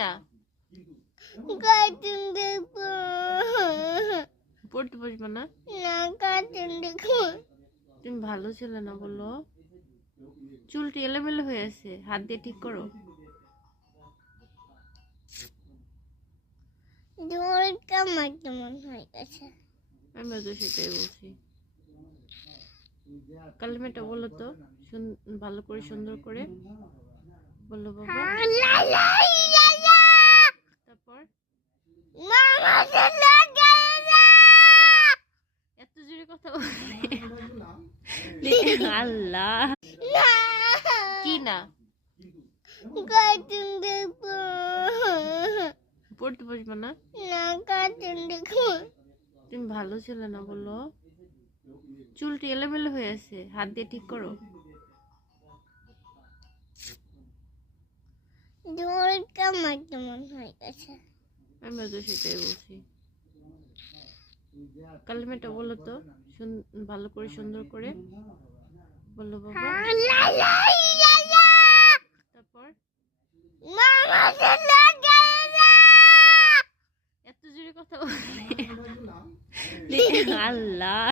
না কার্টুন দেখবো পড়তে বসবে না? না, কার্টুন দেখবো। তুমি ভালো ছিলে না বললো। চুলটি এলোমেলো হয়ে আছে, হাত দিয়ে ঠিক করো। জোর কামার কেমন হয়ে গেছে। আমি তো সেটাই বলছি। কালিমাটা বলো তো ভালো করে, সুন্দর করে বললো বাবা। তারপর এত জোরে কথা বলে আল্লাহ। কি না কার্টুন দেখবো পড়তে বসবে না? না, কার্টুন দেখবো। তুমি ভালো ছিলে না বললো। চুলটি এলোমেলো হয়ে আছে, হাত দিয়ে ঠিক করো। জোর কামার কেমন হয়ে গেছে। আমি তো সেটাই বলছি। কালিমাটা বলো তো ভালো করে, সুন্দর করে বললো বাবা। তারপর এত জোরে কথা বলে আল্লাহ।